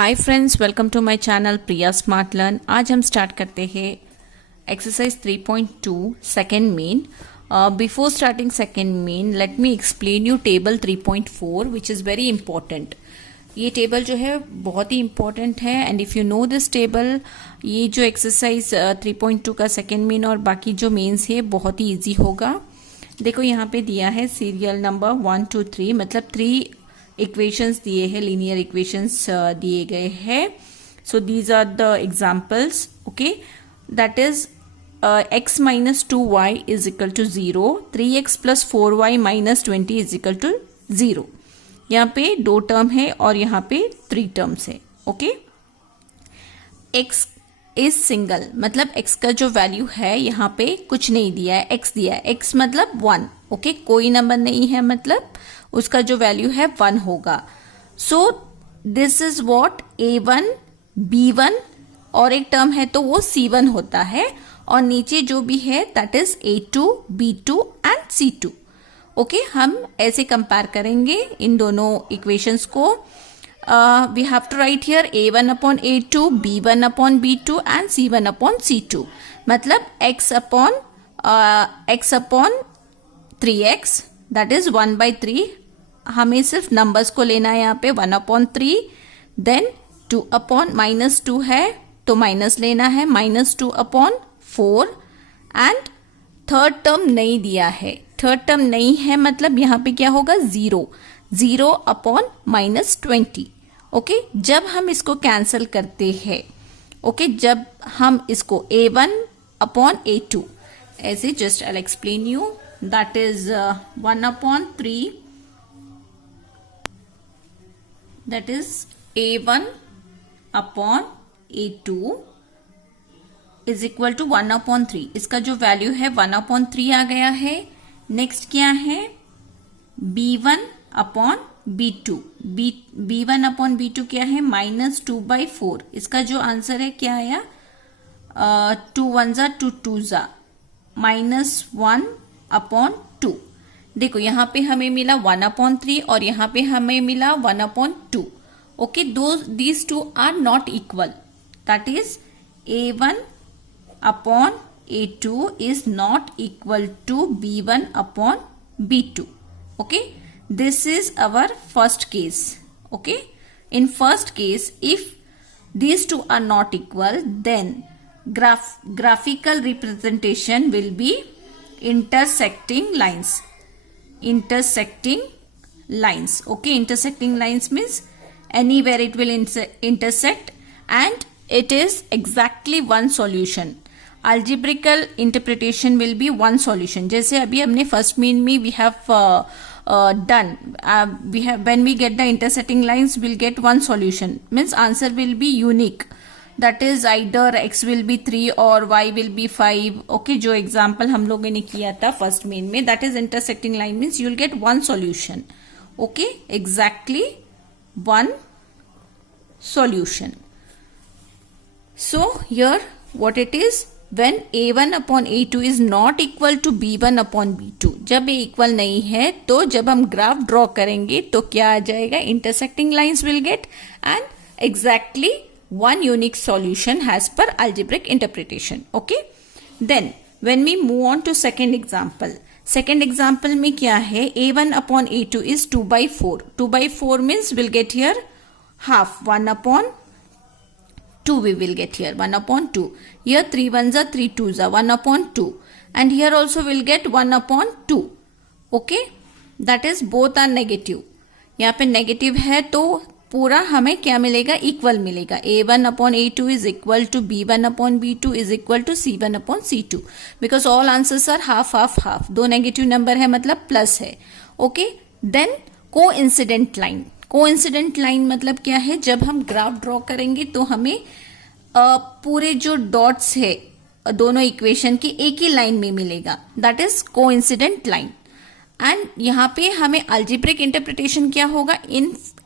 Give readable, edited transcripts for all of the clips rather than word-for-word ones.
Hi friends, welcome to my channel Priya smart learn. आज हम start करते हैं exercise 3.2 second mean. Before starting second mean let me explain you table 3.4 which is very important. ये table जो है बहुत ही इंपॉर्टेंट है and if you know this table, ये जो एक्सरसाइज 3.2 का सेकेंड मीन और बाकी जो मीन्स है बहुत ही ईजी होगा। देखो यहाँ पे दिया है सीरियल नंबर 1 2 3, मतलब 3 इक्वेशंस दिए हैं, लीनियर इक्वेशंस दिए गए हैं। So these are the examples, okay. That is x minus 2y is equal to 0, 3x plus 4y minus 20 is equal to 0। यहाँ पे 2 टर्म है और यहाँ पे 3 टर्म्स है, ओके। x इज सिंगल, मतलब x का जो वैल्यू है यहाँ पे कुछ नहीं दिया है, x दिया है, x मतलब 1, ओके। कोई नंबर नहीं है, मतलब उसका जो वैल्यू है 1 होगा। So this is what a1 b1 और एक टर्म है तो वो c1 होता है, और नीचे जो भी है that is a2 b2 and c2, okay. हम ऐसे कंपेयर करेंगे इन दोनों इक्वेशंस को। We have to write here a1 upon a2, b1 upon b2 and c1 upon c2, मतलब x upon 3x that is 1/3। हमें सिर्फ नंबर्स को लेना है यहाँ पे, 1/3, देन 2 अपॉन माइनस 2 है तो माइनस लेना है, -2/4 एंड थर्ड टर्म नहीं दिया है। थर्ड टर्म नहीं है मतलब यहाँ पे क्या होगा, 0 अपॉन -20, ओके। जब हम इसको कैंसल करते हैं, ओके, जब हम इसको a1 अपॉन a2 ऐसे, just I explain you, that is 1/3, that is a1 upon a2 is equal to 1/3। इसका जो वैल्यू है 1/3 आ गया है। नेक्स्ट क्या है, b1 upon b2, b1 upon b2 क्या है, -2/4। इसका जो आंसर है क्या आया, 2 1 जा 2 2 जा, -1/2। देखो यहाँ पे हमें मिला 1/3 और यहाँ पे हमें मिला 1/2, okay. These two are not equal, that is a1 upon a2 is not equal to b1 upon b2, okay. This is our first case, okay. In first case if these two are not equal, then graphical representation will be intersecting lines, okay. Intersecting lines means anywhere it will intersect and it is exactly one solution. Algebraical interpretation will be one solution. जैसे अभी हमने first mean में we have done, when we get the intersecting lines we'll get one solution, means answer will be unique, that is either x will be 3 और y will be 5, okay। जो एग्जाम्पल हम लोगों ने किया था फर्स्ट मेन में, that is intersecting line means you will get one solution, okay, exactly one solution. So here what it is, when a1 upon a2 is not equal to b1 upon b2, जब ये इक्वल नहीं है तो जब हम graph draw करेंगे तो क्या आ जाएगा, intersecting lines will get and exactly one unique solution as per algebraic interpretation, okay। Then when we move on to second example में क्या है, a1 upon a2 is 2/4, 2/4 means we'll get here half, 1/2 we will get here, 1/2, here 3 1 जा 3 2 जा 1/2 and here also we'll get 1/2, okay। that is both are negative, यहाँ पे negative है तो पूरा हमें क्या मिलेगा, इक्वल मिलेगा। a1 upon a2 is equal to b1 upon b2 is equal to c1 upon c2, because all answers are half half half, 2 negative number है मतलब प्लस है, ओके। देन कोइंसिडेंट लाइन मतलब क्या है, जब हम ग्राफ ड्रॉ करेंगे तो हमें पूरे जो डॉट्स है दोनों इक्वेशन की एक ही लाइन में मिलेगा, that is coincident line. And यहाँ पे हमें अल्जेब्रिक इंटरप्रिटेशन क्या होगा,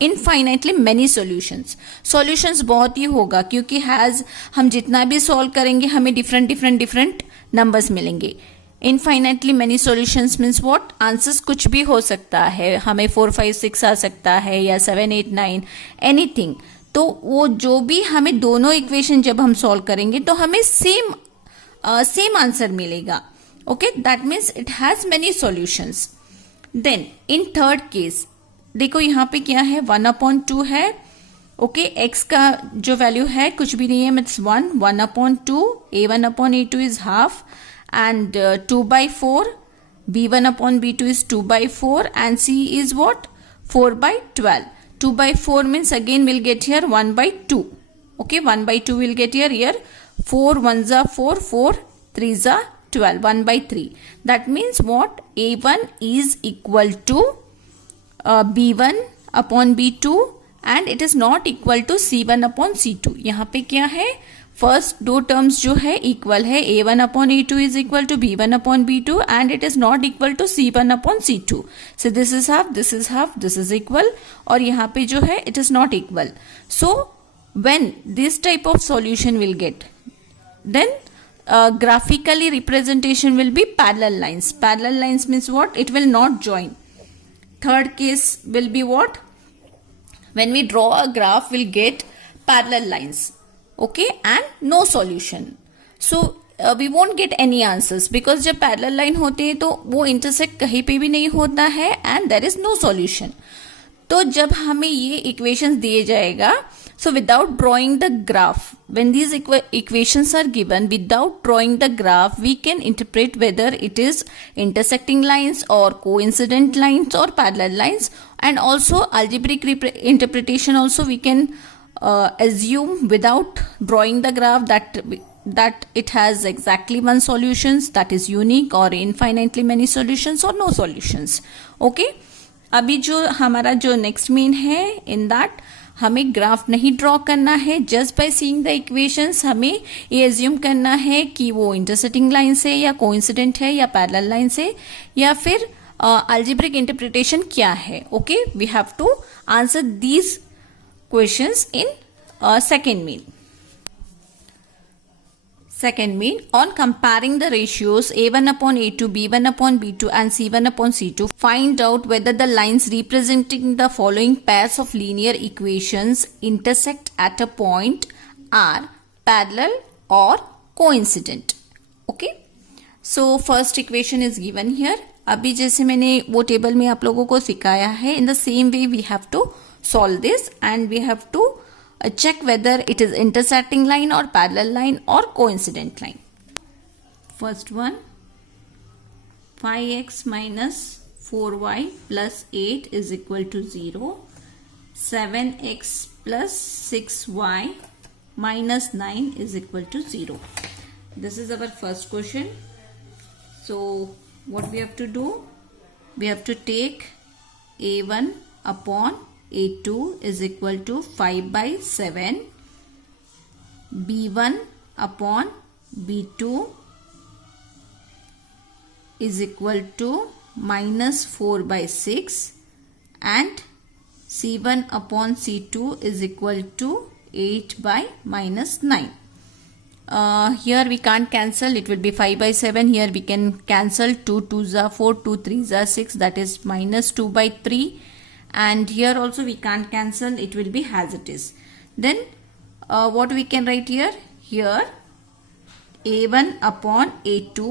इनफाइनाइटली मेनी सॉल्यूशंस बहुत ही होगा, क्योंकि हम जितना भी सॉल्व करेंगे हमें डिफरेंट नंबर्स मिलेंगे। Infinitely many solutions means what, answers कुछ भी हो सकता है, हमें 4 5 6 आ सकता है या 7 8 9 एनीथिंग। तो वो जो भी हमें दोनों इक्वेशन जब हम सॉल्व करेंगे तो हमें सेम आंसर मिलेगा. Okay, that means it has many solutions. Then in third case देखो यहाँ पे क्या है, 1/2 है. ओके, x का जो वैल्यू है कुछ भी नहीं है, मीन्स 1/2. a1/a2 is half and 2/4. b1/b2 is 2/4 and c is what, 4/12. 2/4 means again we'll get here 1/2. Okay, 1/2 we'll get here 4 1s are 4, 4 3s are 12, 1/3. That means what, a1 is equal to b1/b2 and it is not equal to c1/c2. यहाँ पे क्या है, फर्स्ट दो टर्म्स जो है इक्वल है, a1/a2 is equal to b1/b2 and it is not equal to c1/c2. So this is half, this is half, this is equal, और यहाँ पे जो है it is not equal. So when this type of solution will get, then graphically representation will be parallel lines. Parallel lines means what, it will not join. Third case will be what, when we draw a graph we'll get parallel lines. Okay, and no solution. So we won't get any answers because जब parallel line होते हैं तो वो intersect कहीं पे भी नहीं होता है and there is no solution. तो जब हमें ये equations दिए जाएगा, so without drawing the graph, when these equations are given without drawing the graph, we can interpret whether it is intersecting lines or coincident lines or parallel lines, and also algebraic interpretation also we can assume without drawing the graph that it has exactly one solutions, that is unique, or infinitely many solutions or no solutions. Okay, अभी जो हमारा जो next mean है, in that हमें ग्राफ नहीं ड्रॉ करना है, just by seeing the equations हमें ये एज्यूम करना है कि वो इंटरसेक्टिंग लाइन से या कोइंसिडेंट है या पैरेलल लाइन से, या फिर अलजेब्रिक इंटरप्रिटेशन क्या है. Okay, we have to answer these questions in second mean. Second mean, on comparing the ratios a1/a2, b1/b2 and c1/c2, find out whether the lines representing the following pairs of linear equations intersect at a point are parallel or coincident. Okay, so first equation is given here. अभी जैसे मैंने वो टेबल में आप लोगों को सिखाया है, in the same way we have to solve this and we have to check whether it is intersecting line or parallel line or coincident line. First one, 5x minus 4y plus 8 is equal to 0. 7x plus 6y minus 9 is equal to 0. This is our first question. So what we have to do? We have to take a1 upon a2 is equal to 5/7, b1 upon b2 is equal to minus 4/6 and c1 upon c2 is equal to 8/-9. Here we can't cancel, it will be 5/7. Here we can cancel 2 2s are 4, 2 3s are 6, that is minus 2/3. And here also we can't cancel, it will be as it is. Then what we can write here? Here a1 upon a2,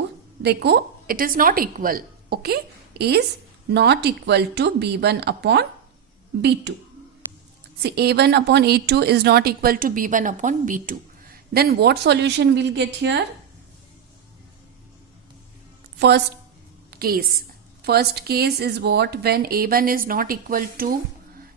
देखो it is not equal. Okay, is not equal to b1 upon b2. See, a1 upon a2 is not equal to b1 upon b2. Then what solution we'll get here? First case is what, when a1 is not equal to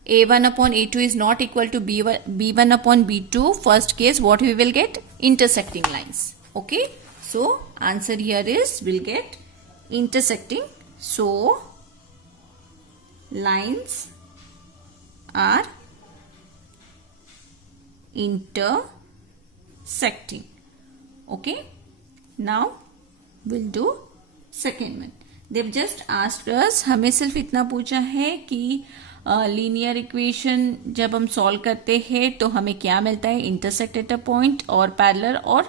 a1 upon a2 is not equal to b1 upon b2. First case, what we will get? Intersecting lines. Okay, so answer here is we'll get intersecting. So lines are intersecting. Okay, now we'll do second one. They've just asked us, हमें सिर्फ इतना पूछा है कि linear equation जब हम सॉल्व करते हैं तो हमें क्या मिलता है, इंटरसेक्ट एट अ पॉइंट और पैरेलल और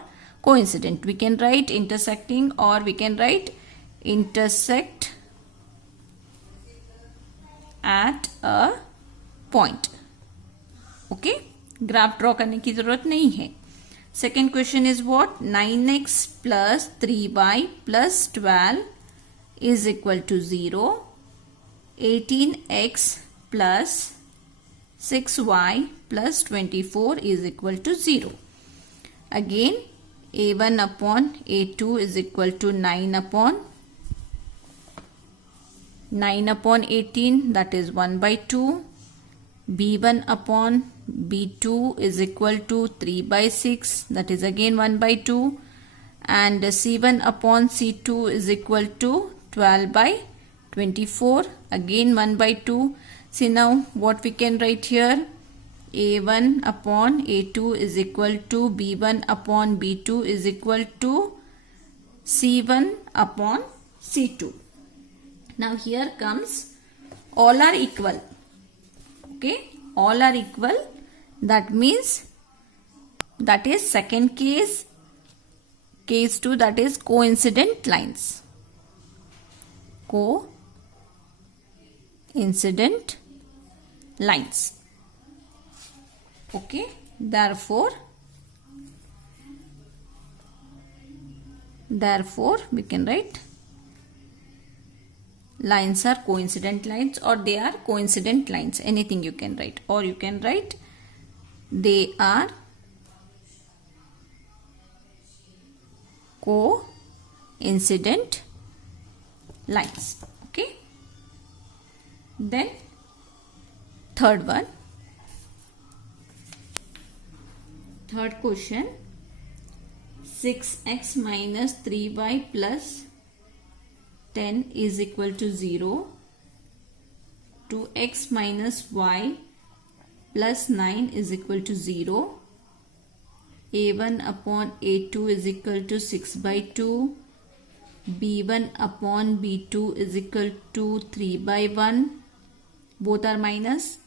coincident. We can write intersecting और we can write intersect at a point. Okay, graph draw करने की जरूरत नहीं है. Second question is what? 9x plus 3y प्लस 12 is equal to 0. 18x plus 6y plus 24 is equal to 0. Again, a1 upon a2 is equal to 9 upon 18, that is 1 by 2. b1 upon b2 is equal to 3 by 6, that is again 1 by 2. And c1 upon c2 is equal to 12 by 24, again 1 by 2. See now what we can write here? a1 upon a2 is equal to b1 upon b2 is equal to c1 upon c2. Now here comes all are equal. Okay, all are equal. That means that is second case. Case 2, that is coincident lines. Coincident lines. Okay, therefore we can write lines are coincident lines, or they are coincident lines. Anything you can write, or you can write they are coincident lines. Okay, then third question, 6x minus 3y plus 10 is equal to 0. 2x minus y plus 9 is equal to 0. a1 upon a2 is equal to 6 by 2. b1 upon b2 is equal to 3 by 1. Both are minus.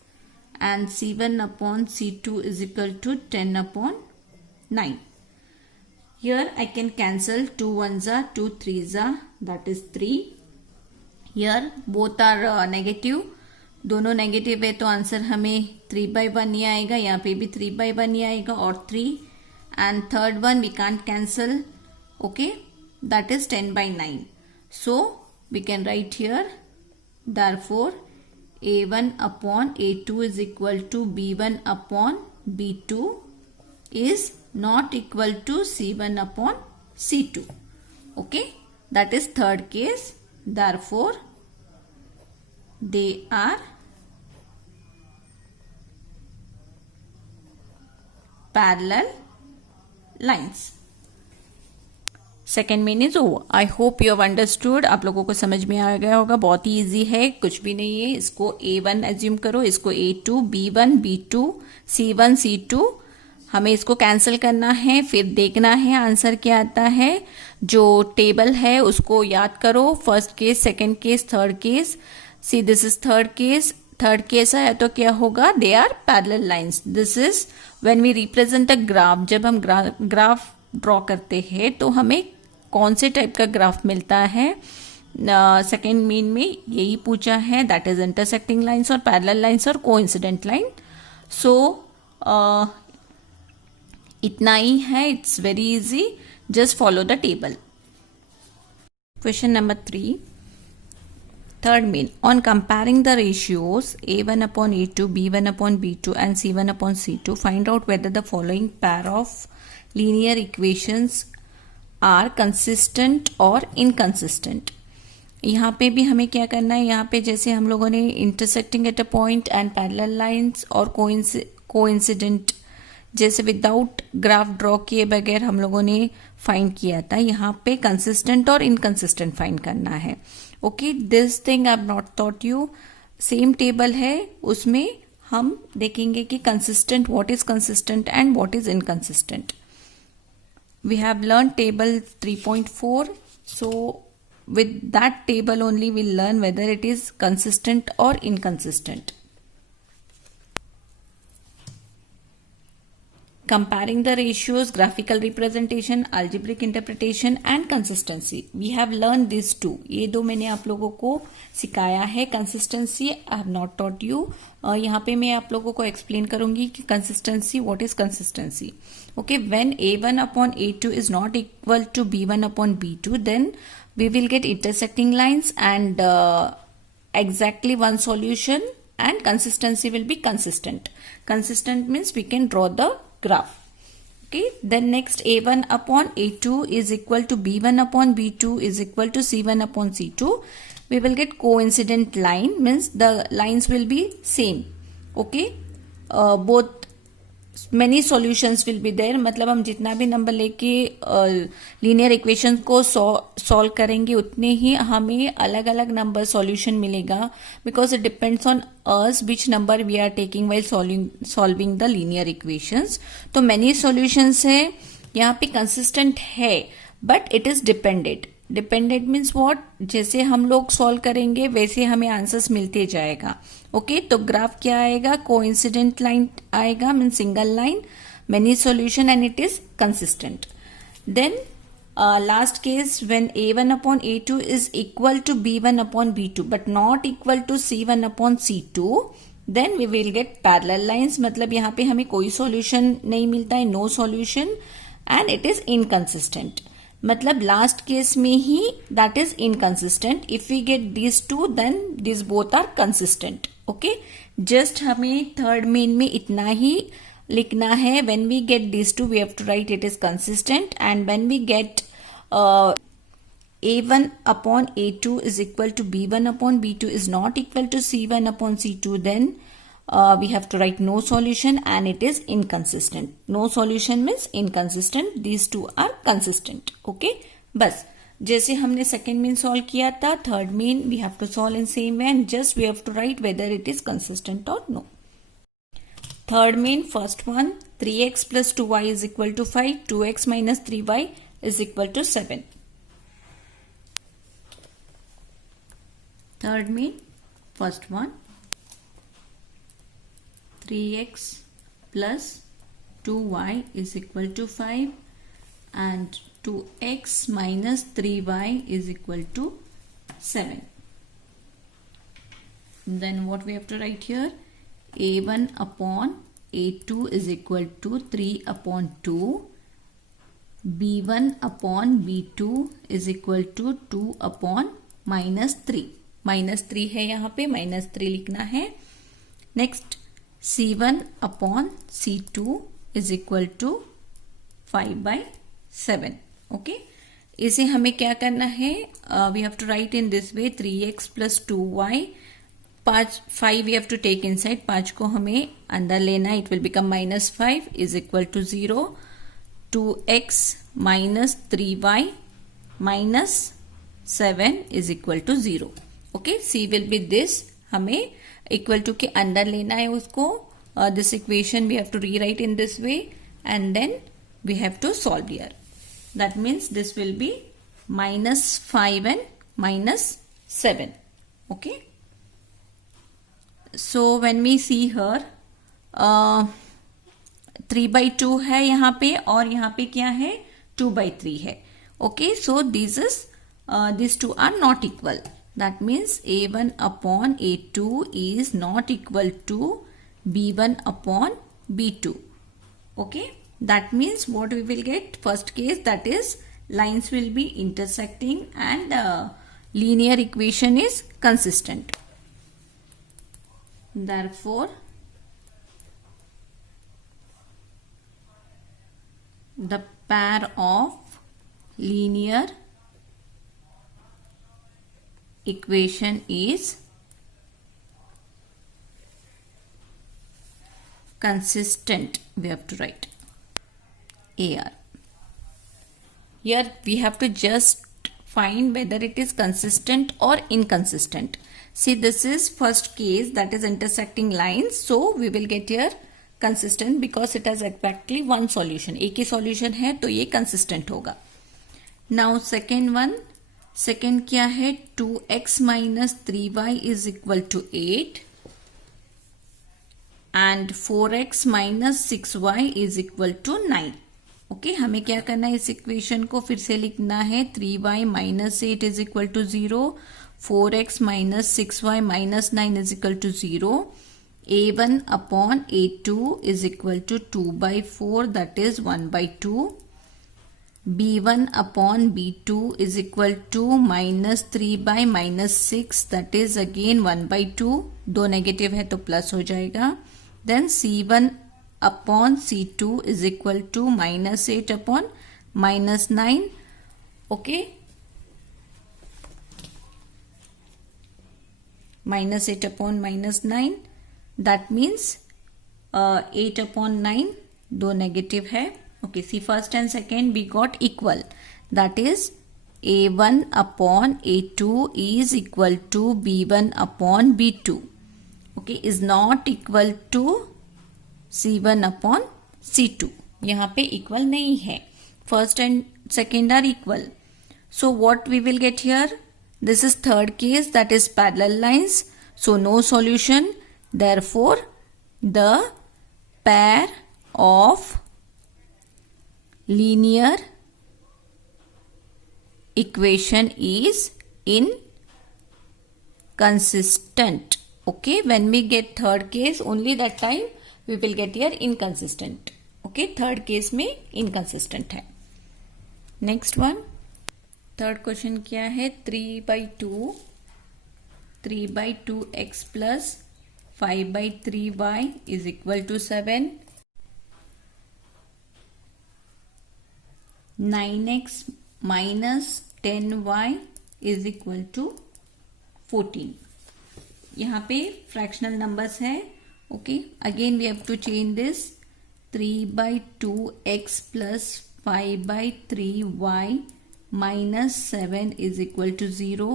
And c1 upon c2 is equal to 10 upon 9. Here I can cancel 2 ones are 2 threes are, that is 3. Here both are negative. दोनों नेगेटिव है तो आंसर हमें 3 by 1 ही आएगा. यहाँ पे भी 3 by 1 ही आएगा और 3. And third one we can't cancel. Okay, that is 10 by 9. So we can write here, therefore a1 upon a2 is equal to b1 upon b2 is not equal to c1 upon c2. Okay, that is third case. Therefore they are parallel lines. Second main is over. I hope you have understood. आप लोगों को समझ में आ गया होगा. बहुत ही इजी है, कुछ भी नहीं है. इसको a1 एज्यूम करो, इसको a2, b1, b2, c1, c2. हमें इसको कैंसिल करना है, फिर देखना है आंसर क्या आता है. जो टेबल है उसको याद करो. First case, second case, third case. See this is third case. Third case है तो क्या होगा? They are parallel lines. This is when we represent a graph. जब हम ग्राफ ड्रॉ करते हैं तो हमें कौन से टाइप का ग्राफ मिलता है. सेकेंड मेन में यही पूछा है, दैट इज इंटरसेक्टिंग लाइंस और पैरेलल लाइंस और कोइंसिडेंट लाइन. सो इतना ही है. It's very easy. Just follow the table. Question number 3, third main. On comparing the ratios a1 upon a2, b1 upon b2 and c1 upon c2, find out whether the following pair of linear equations are consistent और inconsistent. यहाँ पे भी हमें क्या करना है. यहाँ पे जैसे हम लोगों ने intersecting at a point and parallel lines और कोइंसिडेंट जैसे विदाउट ग्राफ ड्रॉ किए बगैर हम लोगों ने फाइंड किया था, यहाँ पे कंसिस्टेंट और इनकंसिस्टेंट फाइंड करना है. Okay, this thing I have not taught you. Same table है, उसमें हम देखेंगे कि consistent, what is consistent and what is inconsistent. We have learned table 3.4. So with that table only we'll learn whether it is consistent or inconsistent. comparing the ratios, graphical representation, algebraic interpretation and consistency. We have learned these two. ये दो मैंने आप लोगों को सिखाया है. Consistency I have not taught you. यहाँ पे मैं आप लोगों को explain करूंगी कि consistency, what is consistency. Okay, when A1 upon A2 is not equal to B1 upon B2, then we will get intersecting lines and exactly one solution, and consistency will be consistent. Consistent means we can draw the graph. Okay, then next A1 upon A2 is equal to B1 upon B2 is equal to C1 upon C2. We will get coincident line, means the lines will be same. Okay, both many solutions will be there. मतलब हम जितना भी नंबर लेके linear equation को सॉल्व करेंगे उतने ही हमें अलग अलग नंबर सॉल्यूशन मिलेगा, because it depends on us which number we are taking while solving the linear equations. तो मैनी सॉल्यूशंस है, यहाँ पे कंसिस्टेंट है but it is dependent. Dependent means what, जैसे हम लोग सॉल्व करेंगे वैसे हमें आंसर्स मिलते जाएगा. ओके, तो ग्राफ क्या आएगा, कोइंसिडेंट लाइन आएगा, mean single line, many solution and it is consistent. Then last case when A1 upon A2 is equal to B1 upon B2 but not equal to C1 upon C2, then we will get parallel lines. मतलब यहाँ पे हमें कोई सॉल्यूशन नहीं मिलता है, no solution, and it is inconsistent. मतलब last case में ही that is inconsistent. If we get this two then this both are consistent. Okay, just हमें थर्ड मेन में इतना ही लिखना है. When we get this two we have to write it is consistent, and when we get A1 upon A2 is equal to B1 upon B2 is not equal to C1 upon C2, then we have to write no solution and it is inconsistent. No solution means inconsistent. These two are consistent. Okay, बस जैसे हमने second mean सॉल्व किया था, third mean we have to solve in same way and just we have to write whether it is consistent और no. Third mean, first one, 3x plus 2y is equal to 5, 2x minus 3y is equal to 7. Third mean, first one, 3x plus 2y is equal to 5 and 2x minus 3y is equal to 7. Then what we have to write here, A1 upon A2 is equal to 3 upon 2, B1 upon B2 is equal to 2 upon minus 3. Minus 3 है यहाँ पे, minus 3 लिखना है. Next C1 upon C2 is equal to 5/7. Okay, इसे हमें क्या करना है, we have to write in this way, 3x plus 2y, 5 we have to take inside, 5 को हमें अंदर लेना, it will become -5 is equal to 0. 2x minus 3y minus 7 is equal to 0. Okay, C will be this. हमें equal to के अंदर लेना है उसको. This equation we have to rewrite in this way and then we have to solve here. That means this will be -5 and -7. Okay, so when we see here 3/2 है यहाँ पे और यहाँ पे क्या है, 2/3 है. ओके, सो these two are not equal. That means A1 upon A2 is not equal to B1 upon B2. Okay, that means what we will get, first case, that is lines will be intersecting and linear equation is consistent. Therefore the pair of linear equation is consistent. We have to write AR. Here we have to just find whether it is consistent or inconsistent. See, this is first case, that is intersecting lines, so we will get here consistent because it has exactly one solution. एक ही solution है तो ये consistent होगा. Now second one, second क्या है, 2x minus 3y is equal to 8. And 4x minus 6y is equal to 9. Okay, हमें क्या करना है, इस इक्वेशन को फिर से लिखना है. 3y minus 8 is equal to 0, 4x minus 6y minus 9 is equal to 0. a1 upon a2 is equal to 2/4 that is 1/2. b1 upon b2 is equal to minus 3 minus 6 that is again 1/2. दो negative है तो plus हो जाएगा. Then c1 upon c2 is equal to minus 8 upon minus 9. Okay, minus 8 upon minus 9 that means 8 upon 9 दो negative है. Okay, see first and second we got equal that is a1 upon a2 is equal to b1 upon b2. Okay, is not equal to c1 upon c2. यहाँ पे equal नहीं है. First and second are equal. So what we will get here, this is third case that is parallel lines. So no solution. Therefore, the pair of linear equation is inconsistent. Okay, when we get third case, only that time we will get here inconsistent. Okay, third case में inconsistent है. Next one, third question क्या है, 3/2x plus 5/3y is equal to 7. 9x minus 10y is equal to 14. यहाँ पे fractional numbers है. Okay, again we have to change this. 3/2x plus 5/3y minus 7 is equal to 0.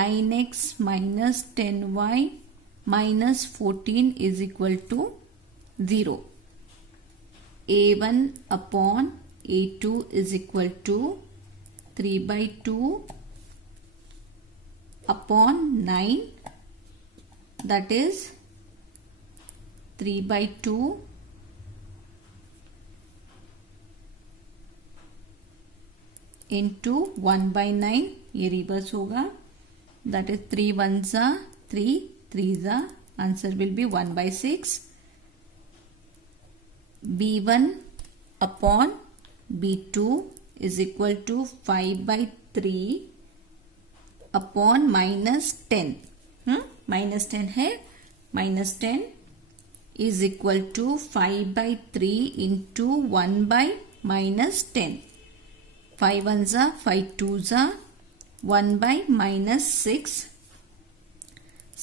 9x minus 10y minus 14 is equal to 0. a1 upon a2 is equal to 3/2 upon 9 that is 3/2 into 1/9. ये रिवर्स होगा. That is 3 ones are 3, 3s are, answer will be 1/6. b1 upon b2 is equal to 5/3 upon minus 10. Minus 10 है. Minus 10 is equal to 5/3 into 1/-10. 5 ones are 5 twos are 1/-6.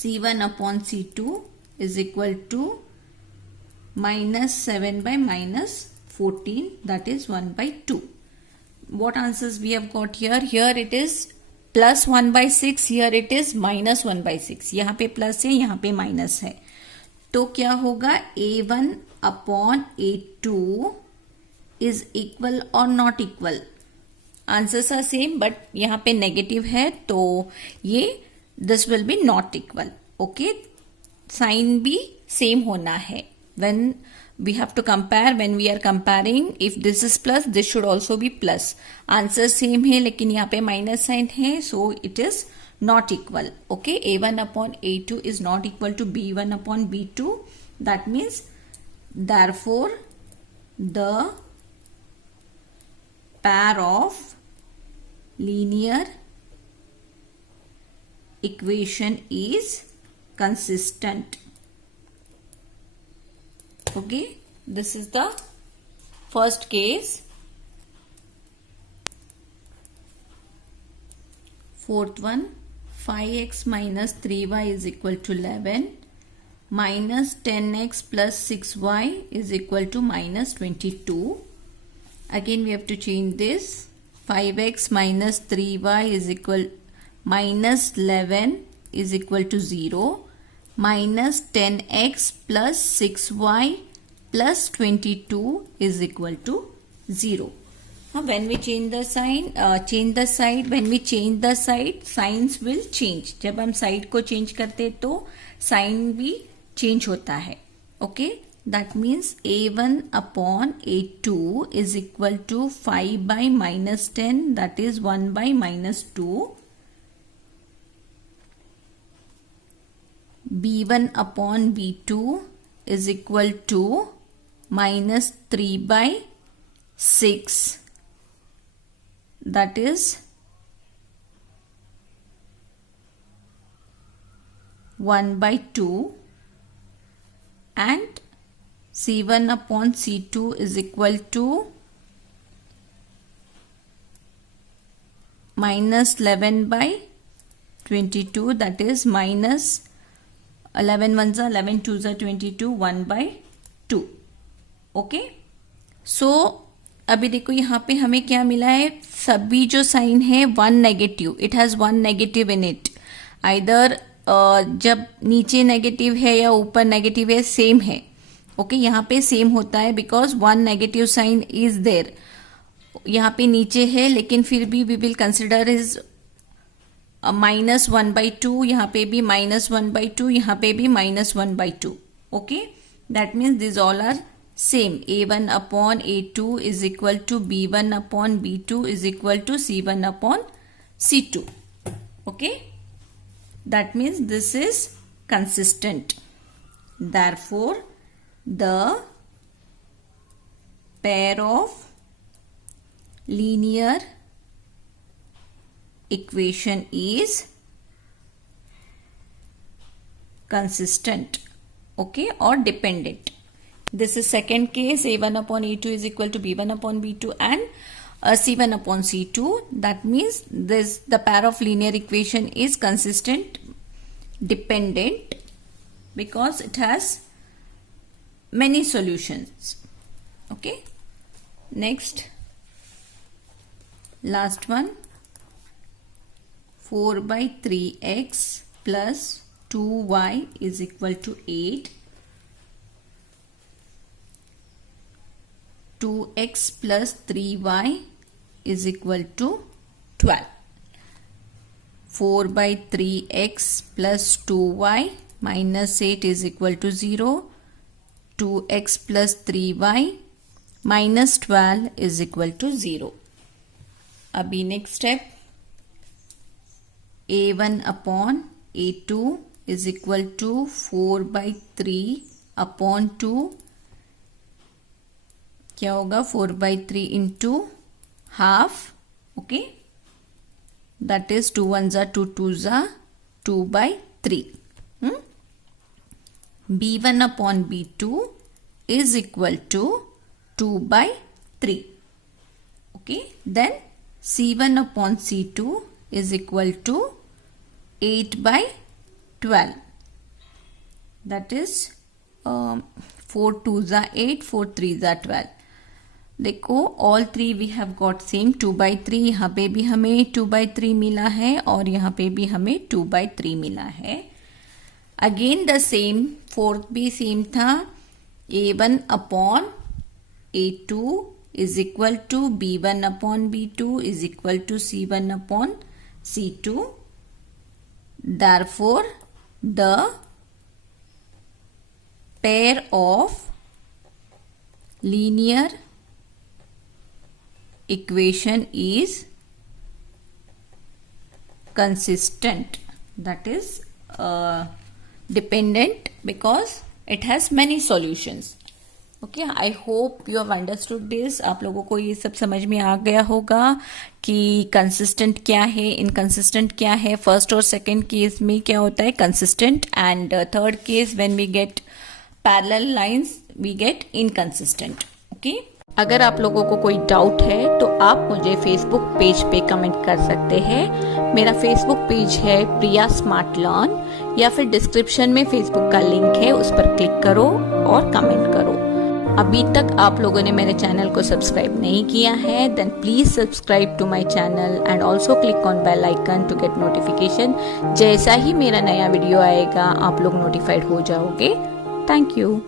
c1 upon c2 is equal to minus 7/-14 that is 1/2. What answers we have got here? Here it is plus 1/6, here it is minus 1/6. यहाँ पे प्लस है, यहाँ पे माइनस है. तो क्या होगा, a1 upon a2 is equal or not equal? Answers are same but यहाँ पे नेगेटिव है तो ये this will be not equal. Okay, sign भी सेम होना है. When we have to compare, when we are comparing, if this is plus this should also be plus. Answer same है लेकिन यहाँ पे माइनस साइन है, so it is not equal. Okay, a1 upon a2 is not equal to b1 upon b2. That means therefore the pair of linear equation is consistent. Okay, this is the first case. Fourth one, 5x minus 3y is equal to 11 minus 10x plus 6y is equal to minus 22. Again we have to change this. 5x minus 3y is equal minus 11 is equal to 0 minus 10x plus 6y plus 22 is equal to 0. When we change the sign, change the side, when we change the side, signs will change. जब हम side को change करते तो sign भी change होता है. Okay, that means a1 upon a2 is equal to 5 by minus 10, that is 1 by minus 2. b1 upon b2 is equal to minus 3 by 6, that is 1 by 2, and c1 upon c2 is equal to minus 11 by 22, that is minus 11 ones are 11 twos are 22, 1 by 2. ओके, सो अभी देखो यहाँ पे हमें क्या मिला है, सभी जो साइन है one negative, it has one negative in it, either जब नीचे नेगेटिव है या ऊपर नेगेटिव है सेम है. ओके, यहाँ पे सेम होता है because one negative sign is there. यहाँ पे नीचे है लेकिन फिर भी we will consider is minus 1 by 2, यहाँ पे भी माइनस 1 by 2, यहाँ पे भी minus 1 by 2. Okay, that means this all are same. a1 upon a2 is equal to b1 upon b2 is equal to c1 upon c2. Okay, that means this is consistent. Therefore, the pair of linear equation is consistent, okay, or dependent. This is second case, a1 upon a2 is equal to b1 upon b2 and c1 upon c2. That means the pair of linear equation is consistent, dependent, because it has many solutions. Okay, next, last one, 4 by 3x plus 2y is equal to 8. 2x plus 3y is equal to 12. 4 by 3x plus 2y minus 8 is equal to 0. 2x plus 3y minus 12 is equal to 0. अभी next step, a1 upon a2 is equal to 4 by 3 upon 2. क्या होगा, 4 by 3 into half. Okay, that is 2 ones are 2 twos are 2 by 3. b1 upon b2 is equal to 2 by 3. Okay, then c1 upon c2 is equal to 8 by 12. That is 4 twos are 8, 4 threes are 12. देखो all three we have got same 2 by 3. यहाँ पे भी हमें 2 by 3 मिला है और यहाँ पे भी हमें 2 by 3 मिला है. अगेन द सेम, फोर्थ भी सेम था, a1 upon a2 is equal to b1 upon b2 is equal to c1 upon c2. Therefore, the pair of linear equation is consistent, that is dependent, because it has many solutions. Okay, I hope you have understood this. आप लोगों को ये सब समझ में आ गया होगा कि consistent क्या है, inconsistent क्या है. फर्स्ट और सेकंड केस में क्या होता है, consistent, and third case when we get parallel lines we get inconsistent. Okay, अगर आप लोगों को कोई डाउट है तो आप मुझे फेसबुक पेज पे कमेंट कर सकते हैं. मेरा फेसबुक पेज है प्रिया स्मार्ट लर्न, या फिर डिस्क्रिप्शन में फेसबुक का लिंक है, उस पर क्लिक करो और कमेंट करो. अभी तक आप लोगों ने मेरे चैनल को सब्सक्राइब नहीं किया है, then please subscribe to my channel and also click on bell icon to get notification. जैसा ही मेरा नया वीडियो आएगा आप लोग नोटिफाइड हो जाओगे. Thank you.